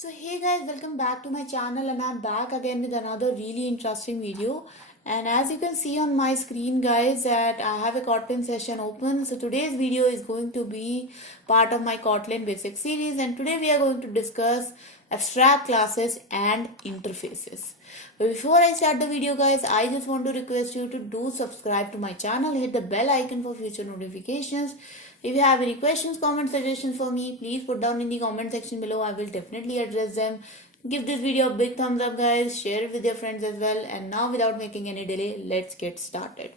So hey guys, welcome back to my channel and I'm back again with another really interesting video. And as you can see on my screen guys that I have a Kotlin session open. So today's video is going to be part of my Kotlin basic series, and today we are going to discuss abstract classes and interfaces. But before I start the video guys, I just want to request you to do subscribe to my channel, hit the bell icon for future notifications. If you have any questions, comments, suggestions for me, please put down in the comment section below. I will definitely address them. Give this video a big thumbs up guys, share it with your friends as well. And now without making any delay, let's get started.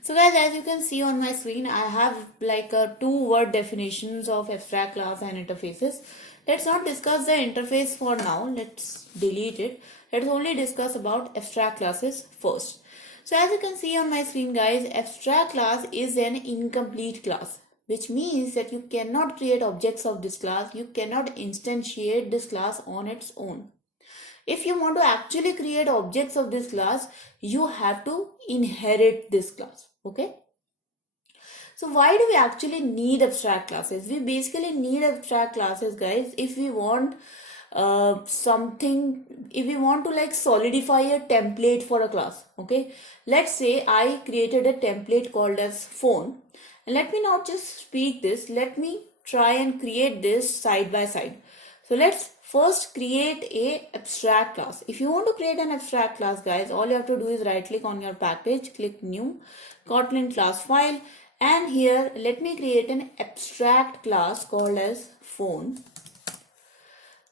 So guys, as you can see on my screen, I have like a two-word definitions of abstract class and interfaces. Let's not discuss the interface for now. Let's delete it. Let's only discuss about abstract classes first. So as you can see on my screen guys, abstract class is an incomplete class, which means that you cannot create objects of this class. You cannot instantiate this class on its own. If you want to actually create objects of this class, you have to inherit this class. Okay. So why do we actually need abstract classes? We basically need abstract classes guys if we want if we want to like solidify a template for a class. Okay, let's say I created a template called as phone, and let me not just speak this, let me try and create this side by side. So let's first create a abstract class. If you want to create an abstract class guys, all you have to do is right click on your package, click new, Kotlin class file, and here let me create an abstract class called as phone.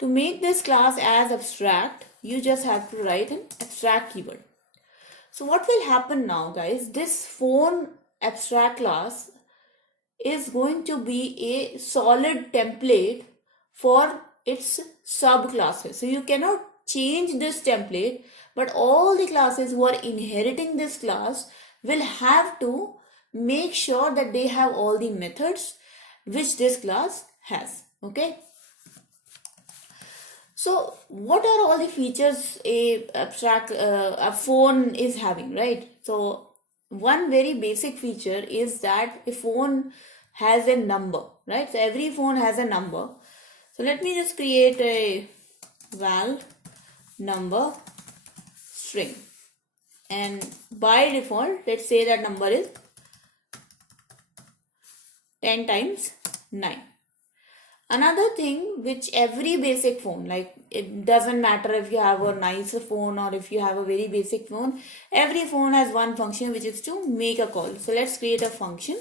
To make this class as abstract, you just have to write an abstract keyword. So what will happen now guys, this phone abstract class is going to be a solid template for its subclasses. So you cannot change this template, but all the classes who are inheriting this class will have to make sure that they have all the methods which this class has. Okay. So what are all the features a phone is having, right? So one very basic feature is that a phone has a number, right? So every phone has a number. So let me just create a val number string, and by default let's say that number is 10 times 9. Another thing which every basic phone, like it doesn't matter if you have a nicer phone or if you have a very basic phone, every phone has one function which is to make a call. So let's create a function,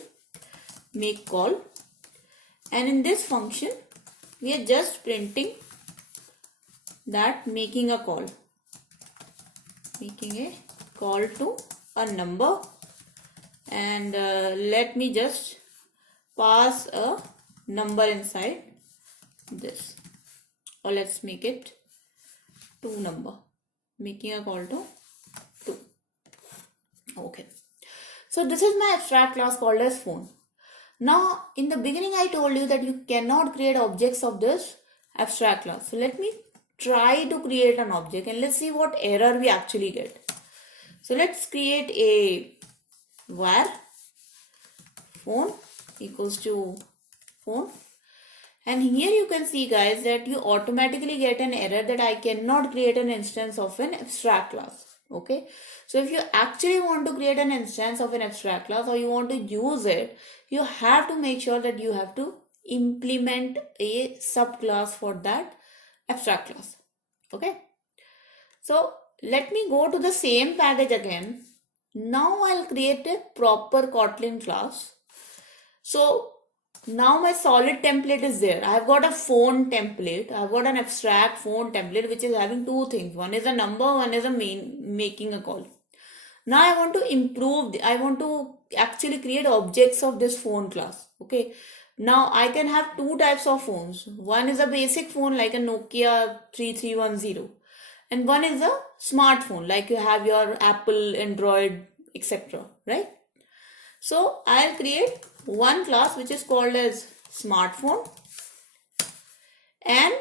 make call, and in this function we are just printing that making a call to a number, and let me just pass a number inside this, or let's make it 2 number, making a call to 2. Okay, so this is my abstract class called as phone. Now in the beginning I told you that you cannot create objects of this abstract class. So let me try to create an object and let's see what error we actually get. So let's create a var phone equals to phone, and here you can see guys that you automatically get an error that I cannot create an instance of an abstract class. Okay, so if you actually want to create an instance of an abstract class or you want to use it, you have to make sure that you have to implement a subclass for that abstract class. Okay, so let me go to the same package again. Now I'll create a proper Kotlin class. So now my solid template is there. I've got a phone template. I've got an abstract phone template which is having two things. One is a number, one is a making a call. Now I want to improve. I want to actually create objects of this phone class. Okay. Now I can have two types of phones. One is a basic phone like a Nokia 3310, and one is a smartphone like you have your Apple, Android, etc. Right? So I'll create one class which is called as smartphone, and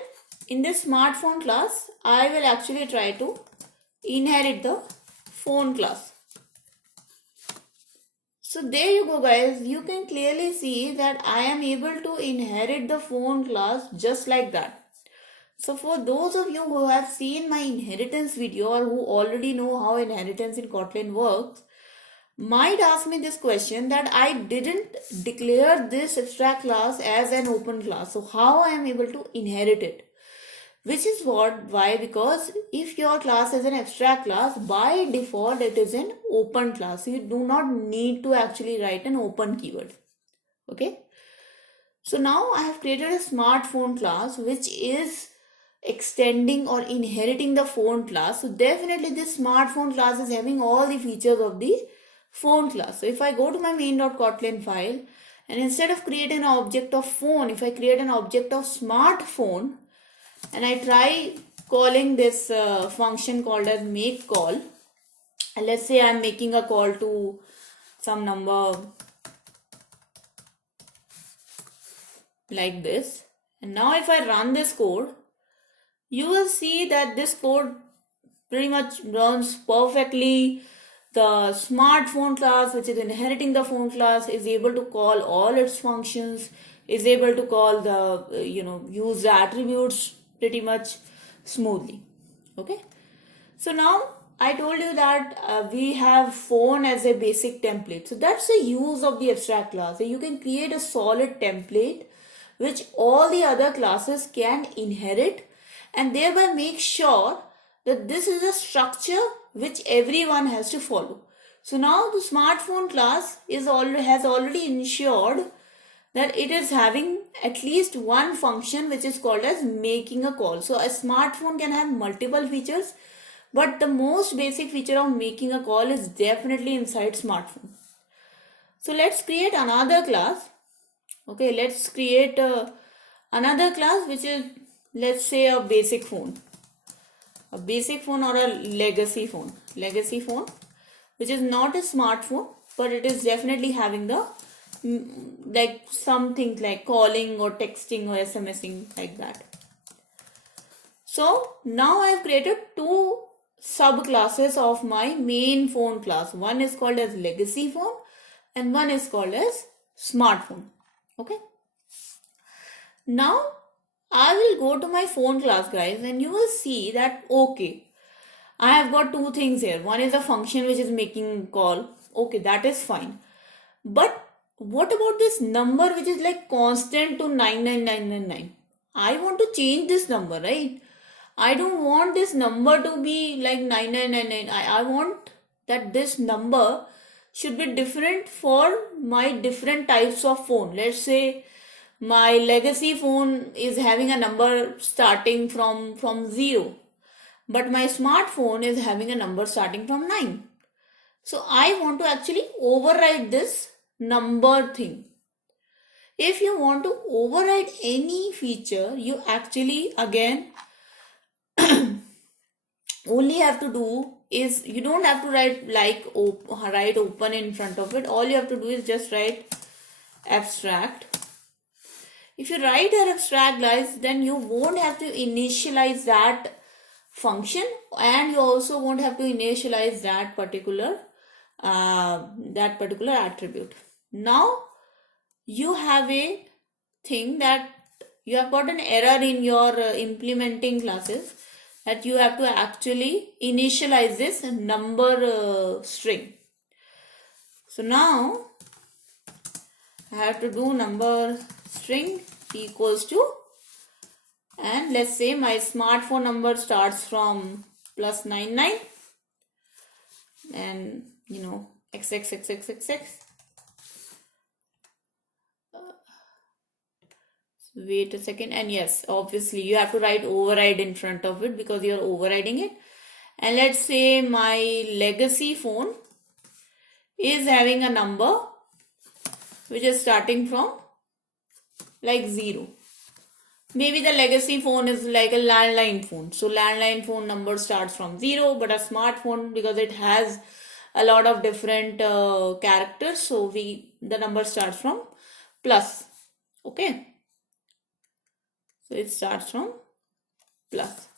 in this smartphone class I will actually try to inherit the phone class. So there you go guys, you can clearly see that I am able to inherit the phone class just like that. So for those of you who have seen my inheritance video or who already know how inheritance in Kotlin works, might ask me this question that I didn't declare this abstract class as an open class. So how I am able to inherit it? Which is why, because if your class is an abstract class, by default it is an open class. You do not need to actually write an open keyword. Okay. So now I have created a smartphone class which is extending or inheriting the phone class. So definitely this smartphone class is having all the features of the phone class. So if I go to my main.kotlin file and instead of creating an object of phone, if I create an object of smartphone and I try calling this function called as make call, and let's say I'm making a call to some number like this, and now if I run this code, you will see that this code pretty much runs perfectly. The smartphone class, which is inheriting the phone class, is able to call all its functions, is able to call the use the attributes pretty much smoothly. Okay, so now I told you that we have phone as a basic template. So that's the use of the abstract class. So you can create a solid template which all the other classes can inherit and thereby make sure that this is a structure which everyone has to follow. So now the smartphone class has already ensured that it is having at least one function which is called as making a call. So a smartphone can have multiple features, but the most basic feature of making a call is definitely inside smartphone. So let's create another class. Okay, let's create another class which is, let's say, a basic phone. A basic phone or a legacy phone. Legacy phone, which is not a smartphone, but it is definitely having the like something like calling or texting or SMSing like that. So now I have created two subclasses of my main phone class. One is called as legacy phone and one is called as smartphone. Okay. Now I will go to my phone class, guys, and you will see that, okay, I have got two things here. One is a function which is making call. Okay, that is fine. But what about this number which is like constant to 99999? I want to change this number, right? I don't want this number to be like 9999. I want that this number should be different for my different types of phone. Let's say my legacy phone is having a number starting from 0, but my smartphone is having a number starting from 9. So I want to actually override this number thing. If you want to override any feature, you actually again only have to do is, you don't have to write like write open in front of it. All you have to do is just write abstract. If you write an abstract, guys, then you won't have to initialize that function and you also won't have to initialize that particular attribute. Now you have a thing that you have got an error in your implementing classes, that you have to actually initialize this number string. So now I have to do number string equals to, and let's say my smartphone number starts from +99 and XXXXXX. Wait a second, and yes, obviously you have to write override in front of it because you're overriding it. And let's say my legacy phone is having a number which is starting from like 0. Maybe the legacy phone is like a landline phone. So landline phone number starts from 0, but a smartphone, because it has a lot of different characters, so the number starts from plus. Okay. So it starts from plus.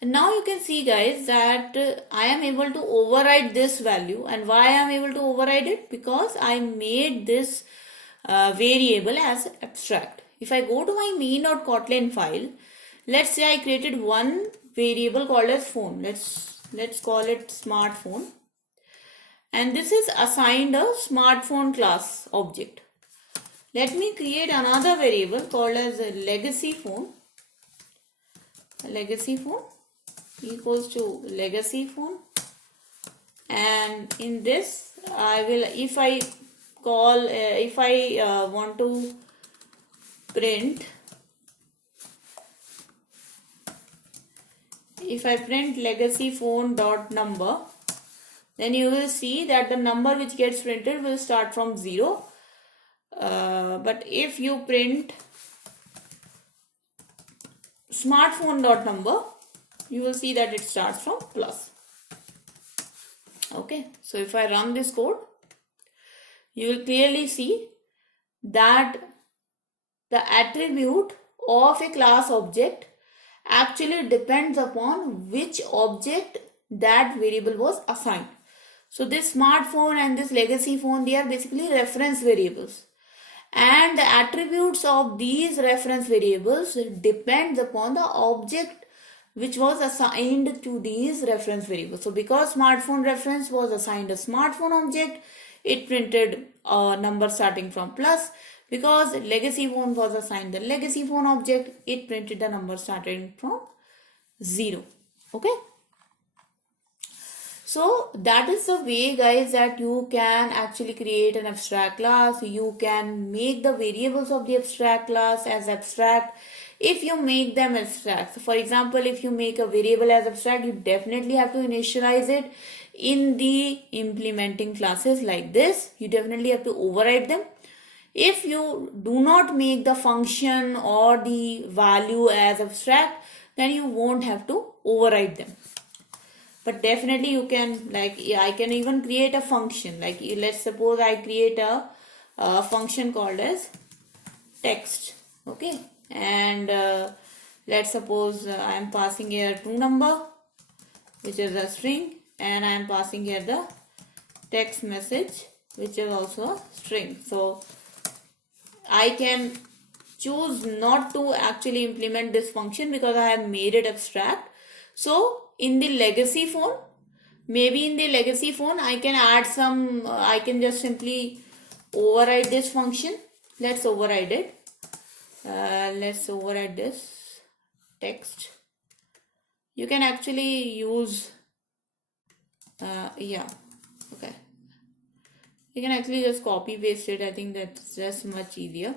And now you can see, guys, that I am able to override this value. And why I am able to override it? Because I made this variable as abstract. If I go to my main.kotlin file, let's say I created one variable called as phone. Let's call it smartphone. And this is assigned a smartphone class object. Let me create another variable called as a legacy phone. Legacy phone equals to legacy phone. And in this, I will, if I want to print, if I print legacy phone dot number, then you will see that the number which gets printed will start from 0. But if you print smartphone dot number, you will see that it starts from plus. Okay, so if I run this code, you will clearly see that the attribute of a class object actually depends upon which object that variable was assigned. So this smartphone and this legacy phone, they are basically reference variables. And the attributes of these reference variables depends upon the object which was assigned to these reference variables. So because smartphone reference was assigned a smartphone object, it printed a number starting from plus. Because legacy phone was assigned the legacy phone object, it printed the number starting from 0. Okay. So that is the way, guys, that you can actually create an abstract class. You can make the variables of the abstract class as abstract if you make them abstract. So for example, if you make a variable as abstract, you definitely have to initialize it in the implementing classes like this. You definitely have to override them. If you do not make the function or the value as abstract, then you won't have to override them. But definitely you can, like, I can even create a function. Like, let's suppose I create a function called as text. Okay, and let's suppose I am passing here true number, which is a string, and I am passing here the text message, which is also a string. So I can choose not to actually implement this function because I have made it abstract. So in the legacy phone, maybe in the legacy phone, I can add some, I can just simply override this function. Let's override it. Let's override this text. You can actually use, yeah, okay. You can actually just copy paste it. I think that's just much easier.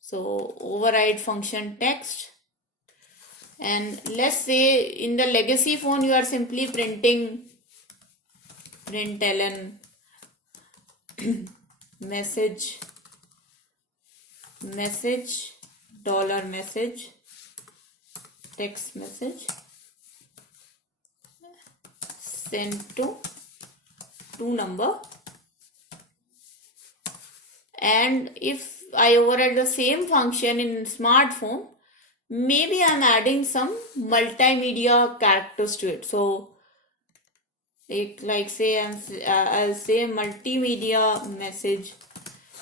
So override function text. And let's say in the legacy phone, you are simply printing println message $message text message sent to number. And if I override the same function in smartphone, maybe I'm adding some multimedia characters to it. So like say I'll say multimedia message.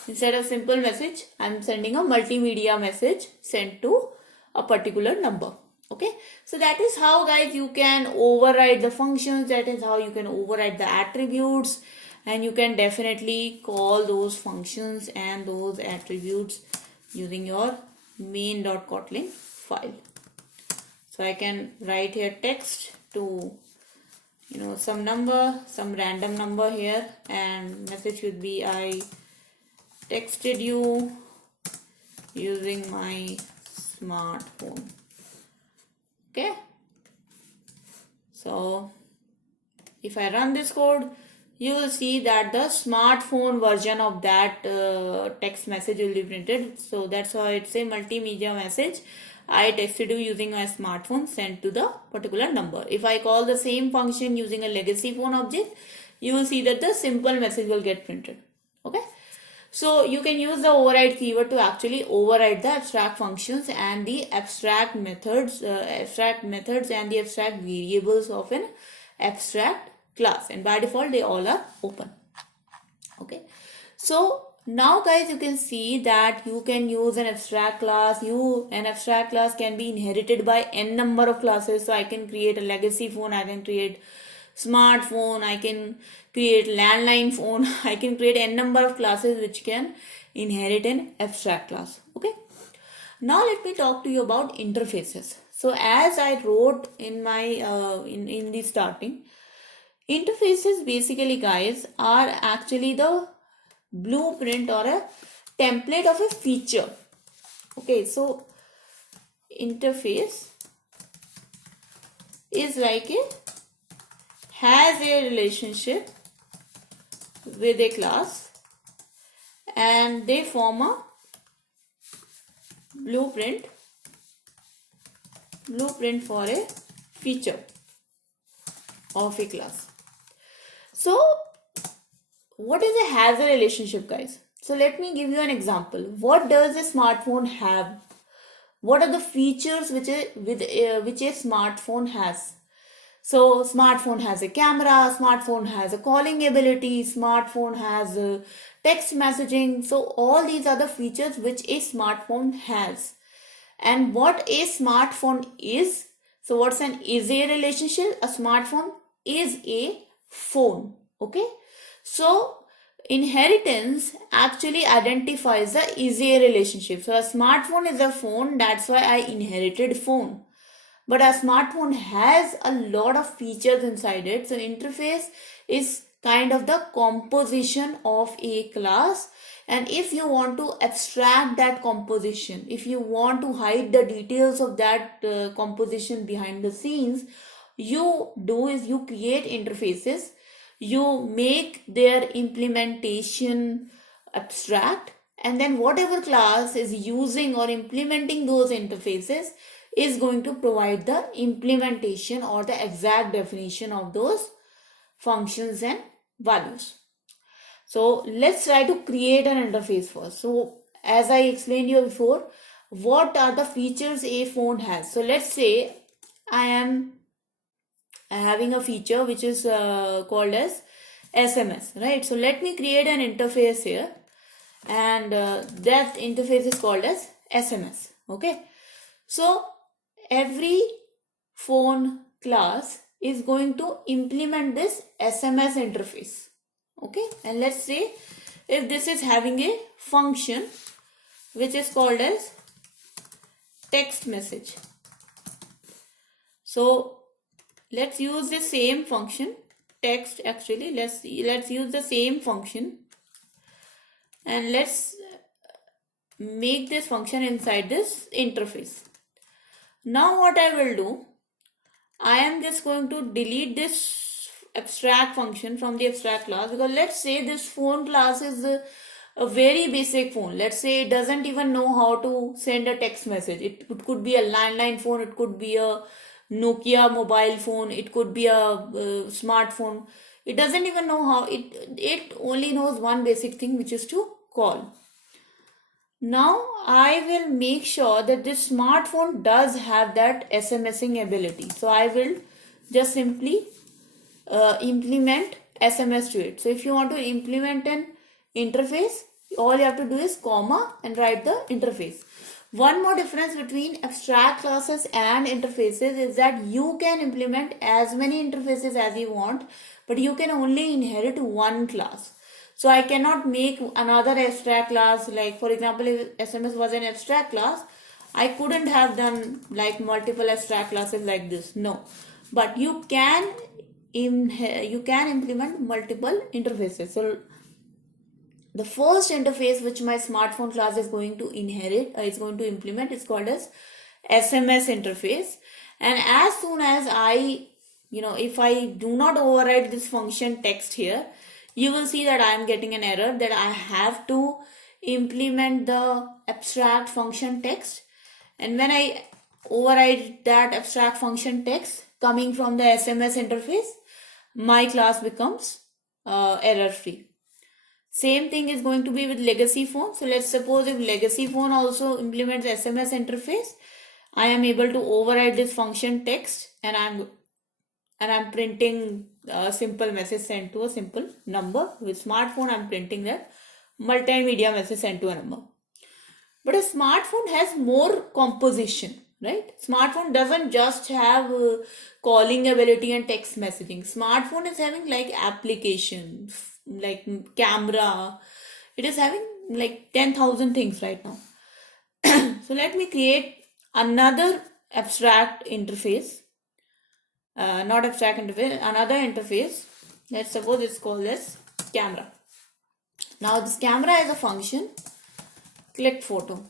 Instead of simple message, I'm sending a multimedia message sent to a particular number. Okay, so that is how, guys, you can override the functions. That is how you can override the attributes, and you can definitely call those functions and those attributes using your main.kotlin file. So I can write here text to, some number, some random number here, and message should be I texted you using my smartphone. Okay, so if I run this code, you will see that the smartphone version of that text message will be printed. So that's why it's a multimedia message. I texted you using my smartphone sent to the particular number. If I call the same function using a legacy phone object, you will see that the simple message will get printed. Okay, so you can use the override keyword to actually override the abstract functions and the abstract methods and the abstract variables of an abstract class, and by default they all are open. Okay, so Now guys, you can see that you can use an abstract class. An abstract class can be inherited by n number of classes. So I can create a legacy phone, I can create smartphone, I can create landline phone, I can create n number of classes which can inherit an abstract class. Okay. Now let me talk to you about interfaces. So as I wrote in my in the starting, interfaces basically guys are actually the blueprint or a template of a feature. Okay, so interface is like has a relationship with a class and they form a blueprint for a feature of a class. So what is a has a relationship guys? So let me give you an example. What does a smartphone have? What are the features which a smartphone has? So smartphone has a camera, smartphone has a calling ability, smartphone has a text messaging. So all these are the features which a smartphone has. And what a smartphone is? So what's an is a relationship? A smartphone is a phone. Okay. So inheritance actually identifies the is a relationship. So a smartphone is a phone. That's why I inherited phone. But a smartphone has a lot of features inside it. So interface is kind of the composition of a class. And if you want to abstract that composition, if you want to hide the details of that composition behind the scenes, you do is you create interfaces, you make their implementation abstract, and then whatever class is using or implementing those interfaces is going to provide the implementation or the exact definition of those functions and values. So let's try to create an interface first. So as I explained you before, what are the features a phone has? So let's say I am having a feature which is called as SMS, right? So let me create an interface here, and that interface is called as SMS. Okay. So every phone class is going to implement this SMS interface. Okay, and let's say if this is having a function which is called as text message. So let's use the same function text. Actually, let's use the same function and let's make this function inside this interface. Now what I will do, I am just going to delete this abstract function from the abstract class, because let's say this phone class is a very basic phone. Let's say it doesn't even know how to send a text message. It could be a landline phone, it could be a Nokia mobile phone, it could be a smartphone. It doesn't even know how. It only knows one basic thing, which is to call. Now I will make sure that this smartphone does have that SMSing ability. So I will just simply implement SMS to it. So if you want to implement an interface, all you have to do is comma and write the interface. One more difference between abstract classes and interfaces is that you can implement as many interfaces as you want, but you can only inherit one class. So I cannot make another abstract class. Like for example, if SMS was an abstract class, I couldn't have done like multiple abstract classes like this. No, but you can implement multiple interfaces. So the first interface which my smartphone class is going to inherit, is going to implement, is called as SMS interface. And as soon as if I do not override this function text here, you will see that I am getting an error that I have to implement the abstract function text. And when I override that abstract function text coming from the SMS interface, my class becomes error free. Same thing is going to be with legacy phone. So let's suppose if legacy phone also implements SMS interface, I am able to override this function text and I'm printing a simple message sent to a simple number. With smartphone, I'm printing that multimedia message sent to a number. But a smartphone has more composition, right? Smartphone doesn't just have calling ability and text messaging. Smartphone is having like application, like camera. It is having like 10,000 things right now. So let me create another abstract interface. Not abstract interface, another interface. Let's suppose it's called as camera. Now this camera has a function, click photo.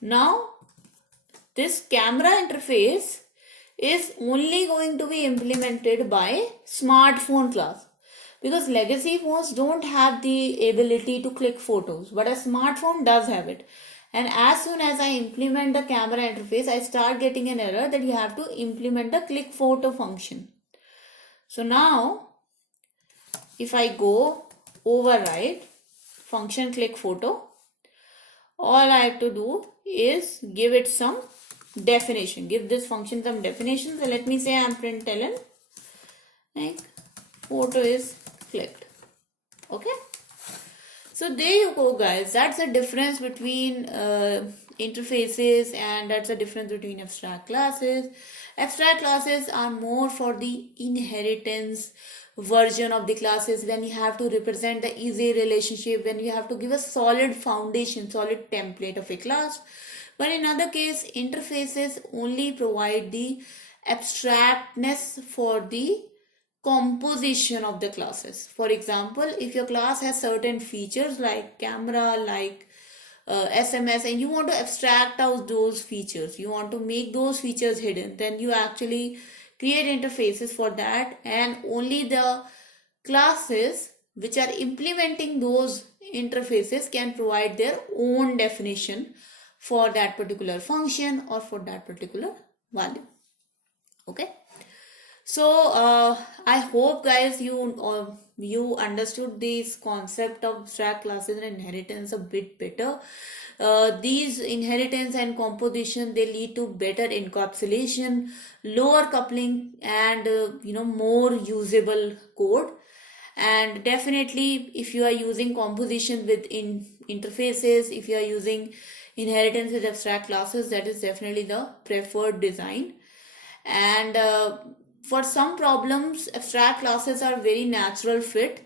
Now this camera interface is only going to be implemented by smartphone class, because legacy phones don't have the ability to click photos, but a smartphone does have it. And as soon as I implement the camera interface, I start getting an error that you have to implement the click photo function. So now if I go override function click photo, all I have to do is give it some definition. Give this function some definition. So let me say I'm println like photo is clicked. Okay. So there you go, guys. That's the difference between interfaces, and that's the difference between abstract classes. Abstract classes are more for the inheritance version of the classes, when you have to represent the easy relationship, when you have to give a solid foundation, solid template of a class. But in other case, interfaces only provide the abstractness for the composition of the classes. For example, if your class has certain features like camera, like SMS, and you want to abstract out those features, you want to make those features hidden, then you actually create interfaces for that, and only the classes which are implementing those interfaces can provide their own definition for that particular function or for that particular value. Okay. So I hope, guys, you understood this concept of abstract classes and inheritance a bit better. These inheritance and composition, they lead to better encapsulation, lower coupling, and more usable code. And definitely, if you are using composition with interfaces, if you are using inheritance with abstract classes, that is definitely the preferred design. And for some problems, abstract classes are very natural fit,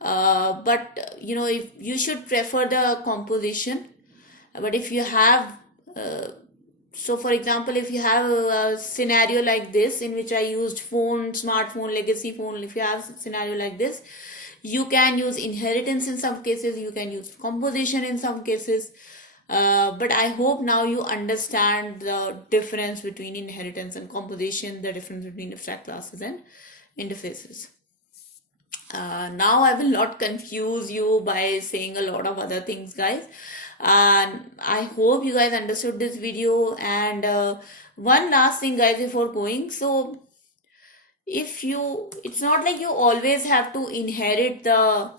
but if you should prefer the composition. But if you have so for example, if you have a scenario like this in which I used smartphone, legacy phone, if you have a scenario like this, you can use inheritance in some cases, you can use composition in some cases. But I hope now you understand the difference between inheritance and composition, the difference between abstract classes and interfaces. Now I will not confuse you by saying a lot of other things, guys. I hope you guys understood this video. And one last thing, guys, before going. So it's not like you always have to inherit the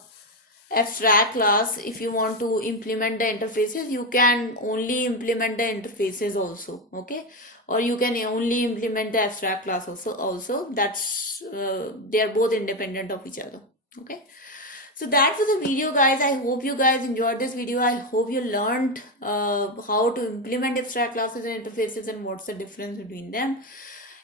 abstract class. If you want to implement the interfaces, you can only implement the interfaces also. Okay. Or you can only implement the abstract class also. That's they are both independent of each other. Okay. So that was the video, guys. I hope you guys enjoyed this video. I hope you learned how to implement abstract classes and interfaces and what's the difference between them.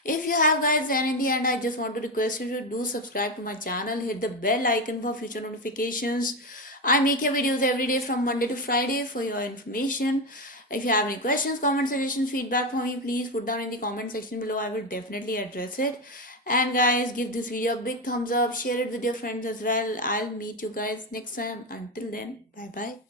If you have, guys, and in the end, I just want to request you to do subscribe to my channel, hit the bell icon for future notifications. I make your videos every day from Monday to Friday for your information. If you have any questions, comments, suggestions, feedback for me, please put down in the comment section below. I will definitely address it. And guys, give this video a big thumbs up, share it with your friends as well. I'll meet you guys next time. Until then, bye bye.